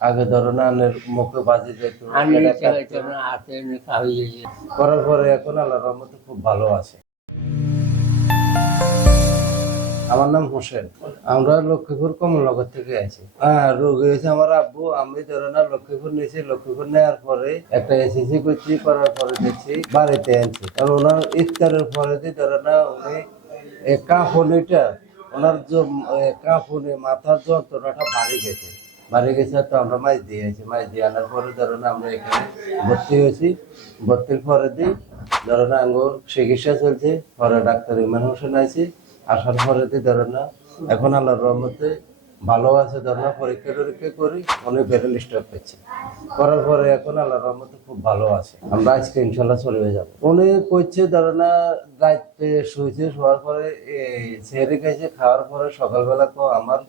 আগে ধরো নানের মুখে বাজি যেত এটা করার পরে এখন আল্লাহ রহমতে খুব ভালো আছে। আমার নাম হোসেন। আমরা লক্ষ্মীপুর কমলনগর থেকে আছি। হ্যাঁ রোগ হয়েছে আমার আব্বু। আমি ধরো না লক্ষ্মীপুর নিয়েছি। লক্ষ্মীপুর নেওয়ার পরে একটা এসিসি করছি করার পরে দেখছি বাড়িতে আনছি। কারণ ওনার ইফতারের পরে দিয়ে ধরো না উনি এ কাঁপুনিটা ওনার যে কাঁপুনি মাথার যন্ত্রণাটা বাড়ি গেছে। বাড়ি গেছে তো আমরা মাছ দিয়েছি মাছ দিয়ে আনার পরে ধরো না আমরা এখানে ভর্তি হয়েছি। ভর্তির পরে দিই ধরো না আঙ্গুর চিকিৎসা চলছে, পরে ডাক্তার ইমান হোসেন আইছি। আসার পরে দিয়ে ধরো না, এখন আল্লাহর রহমতে ভালো আছে ধরো না, পরীক্ষা টরীক্ষা করি অনেক বেরেল স্টপ পেয়েছে করার পরে এখন আল্লাহর রহমতে খুব ভালো আছে। আমরা আজকে ইনশাল্লাহ চলে যাব। উনি করছে ধরো না দায়িত্বে শুয়েছে, শোয়ার পরে সেরে গেছে, খাওয়ার পরে সকালবেলা তো আমার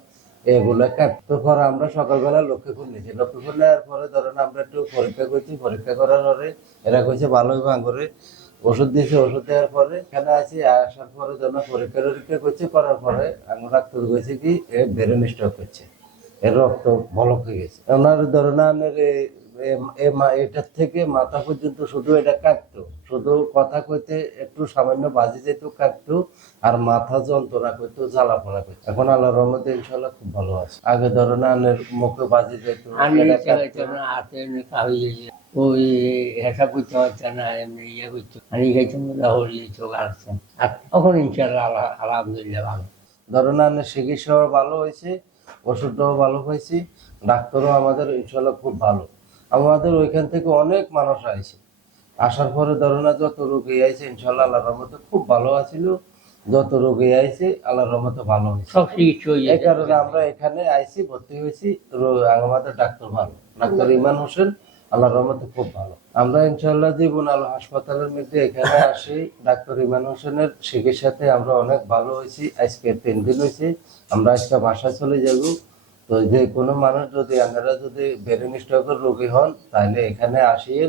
এগুলো কাটতে পরে আমরা সকালবেলা লক্ষ্য করে নিয়েছি লক্ষ্মীপুর নেওয়ার পরে ধরেন আমরা একটু পরীক্ষা করছি, পরীক্ষা করার পরে এরা কইছে, ভালো ভাঙরে ওষুধ দিয়েছে, ওষুধ দেওয়ার পরে এখানে আছি, আসার পরে যেন পরীক্ষা টরীক্ষা করছি, করার পরে আমরা ডাক্তার কইছে কি, এ ব্রেন স্ট্রোক হচ্ছে। এর রক্ত বলক হয়ে গেছে। ওনার ধরেন আপনার এটার থেকে মাথা পর্যন্ত শুধু এটা কাটতো। শুধু কথা কইতে একটু সামান্য বাজি যেত কাটতো আর মাথা যন্ত্রণা করতো জ্বালা পোড়া করতো। এখন আল্লাহ রহমতে ইনশাল্লাহ খুব ভালো আছে। আগে ধরেন আপনার মুখে বাজি যেত ওই হেসা করতে হচ্ছে না এমনি ইয়ে করছে আমি গেছি হরিয়ে চোখ আসছেন আর তখন ইনশাল্লাহ আলহামদুলিল্লাহ ভালো। ধরেন আপনার চিকিৎসাও ভালো হয়েছে ওষুধটাও ভালো হয়েছে ডাক্তারও আমাদের ইনশাল্লাহ খুব ভালো। আমাদের ওইখান থেকে অনেক মানুষ আইছে। আসার পরে ধরো না যত রোগী আইছে ইনশাল্লাহ আল্লাহ রহমতে খুব ভালো আছিল। যত রোগী আইছে আল্লাহ রহমতে ভালো হয়েছে। সব চিকিৎসা এই কারণে আমরা এখানে আইছি ভর্তি হয়েছি। আমাদের ডাক্তার ভালো। ডাক্তার ইমান হোসেন আল্লাহ রহমতে খুব ভালো। আমরা ইনশাল্লাহ জীবন আলো হাসপাতালের মধ্যে এখানে আসি। ডাক্তার ইমান হোসেনের চিকিৎসাতে আমরা অনেক ভালো হয়েছি। আজকে তিন দিন হয়েছে। আমরা আজকে বাসায় চলে যাব। তো যে কোনো মানুষ যদি আপনারা যদি ব্রেন স্ট্রোকের রোগী হন, তাহলে এখানে আসিয়ে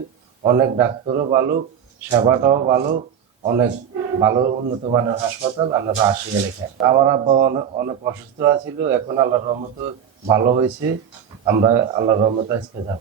অনেক ডাক্তারও ভালো, সেবাটাও ভালো, অনেক ভালো উন্নত মানের হাসপাতাল আপনারা আসিয়ে এখানে। আমার আব্বা অনেক অসুস্থ আছিল, এখন আল্লাহ রহমত ভালো হয়েছে। আমরা আল্লাহ রহমত আজকে যাব।